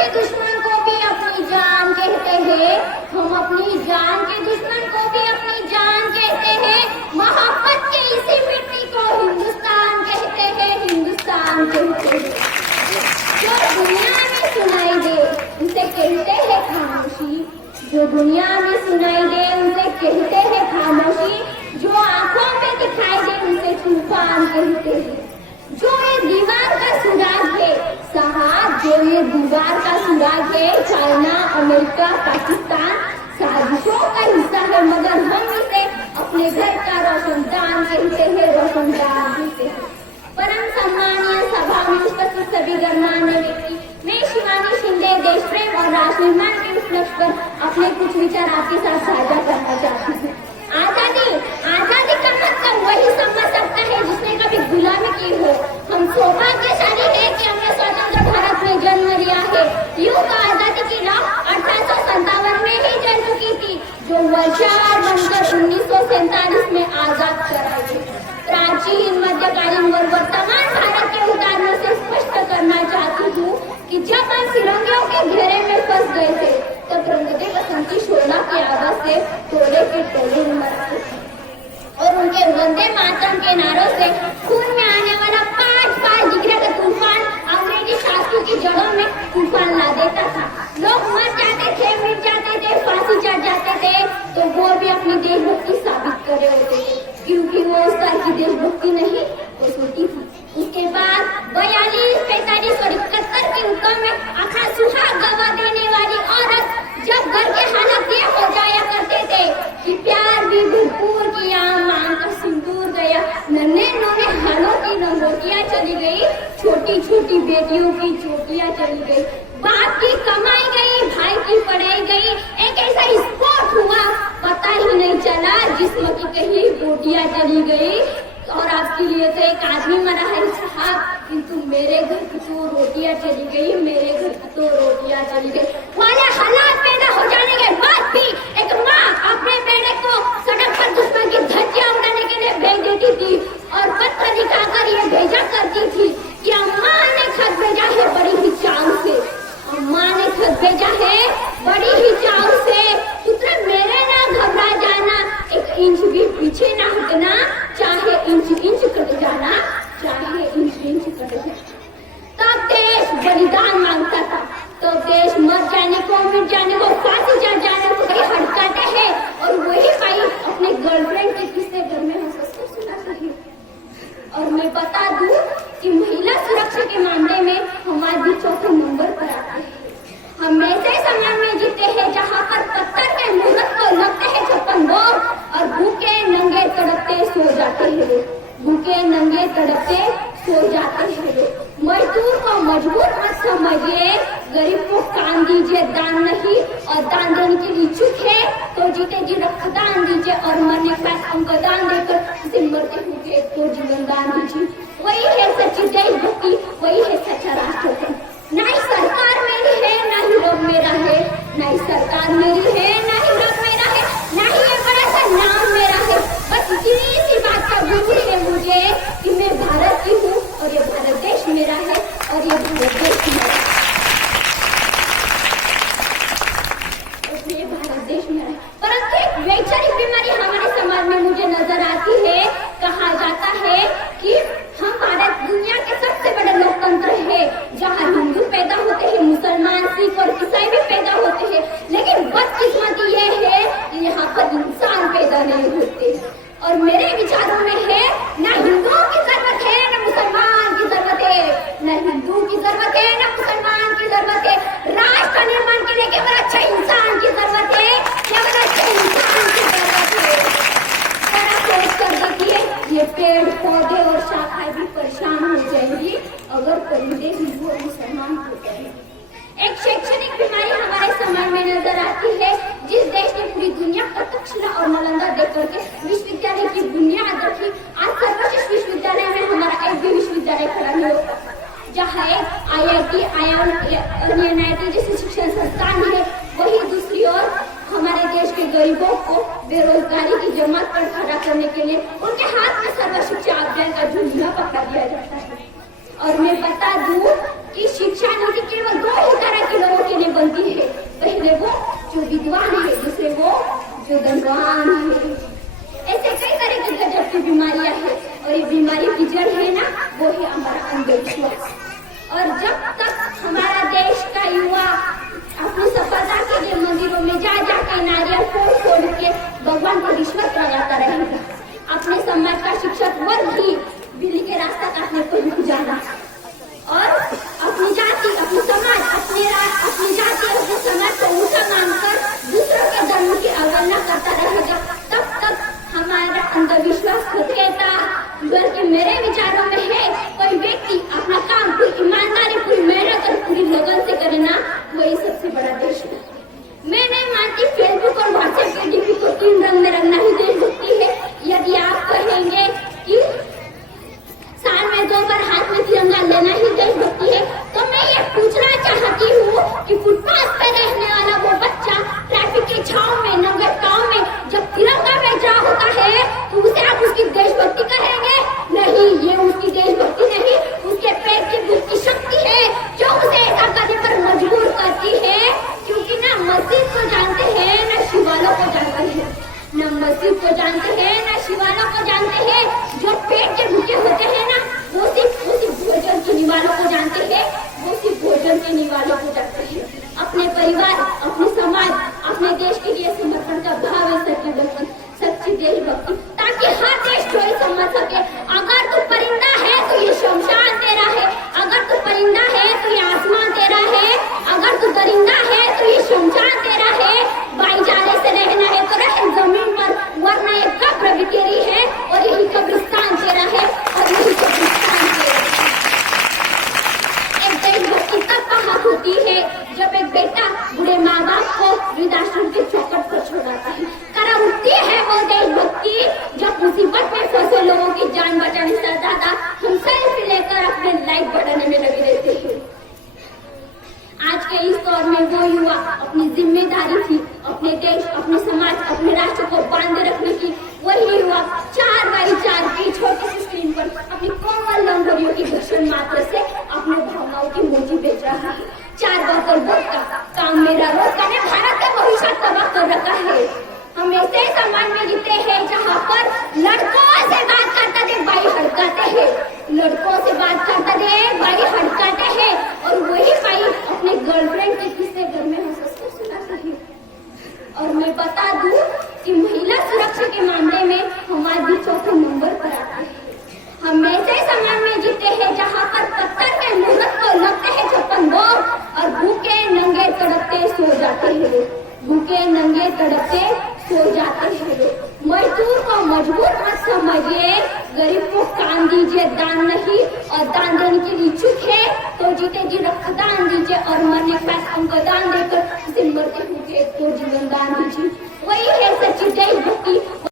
के दुश्मन को भी अपनी जान कहते हैं, हम अपनी जान के दुश्मन को भी अपनी जान कहते हैं। मोहब्बत की इसी मिट्टी को हिंदुस्तान कहते हैं, हिंदुस्तान कहते हैं। जो दुनिया में सुनाई दे उसे कहते हैं खामोशी, जो दुनिया में सुनाई दे उसे कहते हैं खामोशी, जो आंखों में दिखाई दे उसे तूफान कहते हैं। जो ये दीवार का सुराग है साहब, जो ये दीवार का सुराग है, चाइना, अमेरिका, पाकिस्तान साजिशों का हिस्सा है, मगर हम इसे अपने घर का रोशनदान कहते हैं, रोशनदान कहते हैं। परम सम्मानीय सभा में उपस्थित सभी गणमान्य व्यक्ति, मैं शिवानी शिंदे देश प्रेम और राष्ट्र निर्माण के उपलक्ष्य पर अपने कुछ विचार आपके साथ साझा करना चाहती हूँ। आजादी का मतलब वही समझ सकता है जिसने कभी गुलामी की हो। हम सौभाग्यशाली है कि हमने स्वतंत्र भारत में जन्म लिया है। यूं तो आजादी की राह 1857 में ही जल चुकी थी, जो वर्षार बनकर 1947 में आजाद कराई गई। प्राचीन, मध्यकालीन और वर्तमान भारत के उदाहरणों से स्पष्ट करना चाहती हूँ कि जब हम फिरंगियों के घेरे में फंस गए थे तब रंगदे बसंती शोला की आवाज से टोले के टोले मरते थे और उनके वंदे मातरम के नारों से खून में आने वाला 5 जिगरे का तूफान अंग्रेजी शासकों की जड़ों में तूफान ला देता था। लोग मर जाते थे, मिट जाते थे, फांसी चढ़ जाते थे, तो वो भी अपनी देशभक्ति साबित कर रहे होते थे, क्योंकि वो उस तरह की देशभक्ति नहीं वो सोती थी। उसके बाद 42, 45 और 71 की उम्र में आखा सुहाग गवा देने वाली औरत जब घर के हालात ये हो जाया करते थे कि प्यार भी भरपूर किया, मांग का सिंदूर गया, नन्हे नन्हे हालों की लंगोटियां चली गई, छोटी छोटी बेटियों की चोटियां चली गई, बाप की कमाई गई, भाई की पढ़ाई गई, एक ऐसा स्पोर्ट हुआ पता ही नहीं चला, जिस्म की कहीं बोटियां चली गई। और आपके लिए तो एक आदमी मरा है साहब, किंतु मेरे घर की तो रोटियां चली गई, मेरे घर की तो रोटियां चली गई वाले हालात पैदा हो जाने के बाद भी एक माँ अपने बेटे को सड़क पर दुश्मन की धज्जियां उड़ाने के लिए भेज देती थी और पत्र दिखाकर ये भेजा करती थी कि अम्मा ने खत भेजा है बड़ी ही चाव से, अम्मा ने खत भेजा है बड़ी ही चाव से, पुत्र मेरे ना घबरा जाना, एक इंच भी पीछे ना हटना, चाहे इंच इंच कट जाना, चाहे इंच इंच कट जाना। तब देश बलिदान मांगता था, तो देश मर जाने को, मिट जाने को, फांसी चढ़ जाने को हटकाते हैं और वही भाई अपने गर्लफ्रेंड के किस्से घर में हंसकर सुनाते हैं। और मैं बता दूं कि महिला सुरक्षा के मामले में हमारे चौथे नंबर पर आते हैं। हम ऐसे समय में जीते हैं जहाँ पर पत्थर के मुहूर्त को लगते हैं 56 बोर और भूखे नंगे तड़पते सो जाते हैं, भूखे नंगे तड़पते सो जाते हैं। मजदूर को मजबूर मत समझिए, गरीब को कान दीजिए, दान नहीं, और दान देने के लिए इच्छुक है तो जीते जी रक्तदान दीजिए और मरने के बाद अंगदान देकर उसे मरते हुए तो जीवन दान दीजिए। वही है सच्ची देशभक्ति, वही है सच्चा राष्ट्रप्रेम। ना ही सरकार मेरी है, ना ही लोग मेरा है, ना ही सरकार मेरी है, ना ही लोग मेरा है, ना ही ये बड़ा सा नाम मेरा है। बस इतनी सी बात का गुरु है मुझे कि मैं भारत की हूँ और ये भारत देश मेरा है और ये भारत देश मेरा है, और ये भारत देश मेरा है। परंतु एक वैचारिक बीमारी हमारे समाज में मुझे नजर आती है। कहा जाता है कि हम भारत दुनिया के सबसे बड़े लोकतंत्र है, जहाँ हिंदू पैदा होते हैं, मुसलमान, सिख और ईसाई भी पैदा होते हैं, लेकिन बदकिस्मती ये है कि यहाँ पर इंसान पैदा नहीं होते। और मेरे विचारों में है न हिंदुओं की जरूरत है न मुसलमान की जरूरत है, न हिंदू की जरूरत है न मुसलमान की जरूरत है, राष्ट्र निर्माण के लिए केवल अच्छे इंसान की जरूरत है, केवल अच्छे इंसान की जरूरत है। जरा सोच कर देखिए, ये पेड़ पौधे और शाखाएं भी परेशान हो जाएंगी अगर परिंदे हिंदू और मुसलमान हो जाएंगे। एक शैक्षणिक बीमारी हमारे समाज में नजर आती है। जिस देश ने पूरी दुनिया पर तक्षशिला और नालंदा देकर के विश्वविद्यालय की बुनियाद रखी, आज सर्वश्रेष्ठ विश्वविद्यालय में हमारा एक भी विश्वविद्यालय खड़ा नहीं होता, जहाँ एक IIT, NIT जैसे शिक्षण संस्थान है, वही दूसरी ओर हमारे देश के गरीबों को बेरोजगारी की जमात पर खड़ा करने के लिए उनके हाथ में सर्व शिक्षा अभियान का झुंझुना पकड़ा दिया जाता है। और मैं बता दूं कि शिक्षा नीति केवल 2 ही तरह की लोगों और जब तक हमारा देश का युवा अपनी सफलता के लिए मंदिरों में जा जाके नारियल फोड़ के भगवान को रिश्वत लगाता रहेगा, अपने समाज का शिक्षक वर्ग भी बिल्ली के रास्ता काटने को रुक जाना और अपनी जाति, अपनी समाज, अपनी जाति, अपने समाज को ऊंचा मानकर दूसरों के धर्म की अवहेलना करता रहेगा, तब तक हमारा अंधविश्वास खतरेगा। बल्कि मेरे विचारों में है, कोई व्यक्ति अपना काम पूरी ईमानदारी, पूरी मेहनत और पूरी लगन से करे ना, वही सबसे बड़ा देश है। मैं नहीं मानती फेसबुक और व्हाट्सएप के डीपी को 3 रंग में रंगना ही देशभक्ति है। यदि आप कहेंगे कि साल में 2 बार हाथ में तिरंगा लेना ही देशभक्ति है, तो मैं ये पूछना चाहती हूँ कि फुटपाथ पे रहने वाला वो बच्चा ट्रैफिक की छांव में, नंगे पांव में जब तिरंगा बेच रहा होता है, तो उसे आप उसकी देशभक्ति कहेंगे? नहीं, ये उसकी देशभक्ति नहीं, उसके पेट की भूख की शक्ति है जो उसे ऐसा करने पर मजबूर करती है। क्योंकि ना मस्जिद को जानते हैं, ना शिवालयों को जानते हैं, न मस्जिद को जानते हैं, न शिवालयों को जानते हैं। जो पेट के भूखे होते हैं ना, वो सिर्फ भोजन के निवालों को जानते हैं, वो सिर्फ भोजन के निवालों को जानते हैं। अपने परिवार, अपने समाज, अपने देश के लिए समर्पण का भाव है सच्ची देशभक्ति, ताकि हर देशद्रोही समझ सके, अगर तू परिंदा है तो ये शमशान तेरा है, अगर तू परिंदा है तो ये आसमान तेरा है, अगर तू दरिंदा है तो ये शमशान तेरा है। भाईचारे से रहना है तो रहे जमीन पर, वरना ये कब्र भी तेरी है और यही कब्रिस्तान तेरा है और यही कब्रिस्तान तेरा है। एक देशभक्ति तब पहाड़ होती है जब एक बेटा बुढ़े माँ बाप को वृद्धाश्रम के चौखट पर छोड़ाता है। करा उठती है वो देशभक्ति जब मुसीबत में फंसे लोगों की जान बचाने से ज्यादा हम सेल्फी लेकर अपने लाइफ बढ़ाने में लगे रहते हैं। आज के इस दौर में वो युवा अपनी जिम्मेदारी थी अपने देश, अपने समाज, अपने राष्ट्र को बांधे रखने की, वही युवा 4x4 की छोटी सी स्क्रीन पर अपनी कोमल रंगोलियों की घर्षण मात्र से अपने भावनाओं की मोची बेच रहा है। 4 बोतल वोडका काम मेरा रोज का ने भारत का भविष्य तबाह कर रखा है। हम ऐसे समाज में जीते हैं जहाँ पर लड़कों से बात करता थे भाई हड़काते हैं, लड़कों से बात करता थे भाई हड़काते हैं, और वही भाई अपने गर्लफ्रेंड के किस्से घर में हंस कर सुनाते हैं। और मैं बता दूं कि महिला सुरक्षा के मामले में हमारे भी 4थे नंबर पर आता है। हम ऐसे समाज में जीते हैं जहाँ पर पत्थर के मुहूर्त को लगते हैं 56 बोर और भूखे नंगे तड़पते सो जाते हैं, भूखे नंगे तड़पते सो जाते हैं। मजदूर को मजबूर मत समझिए, गरीब को काम दीजिए, दान नहीं, और दान देने के लिए इच्छुक है तो जीते जी रक्तदान दीजिए और मरने के बाद उनको दान देकर उसे मरते हुए को जीवन दान दीजिए। वही है सच्ची देशभक्ति।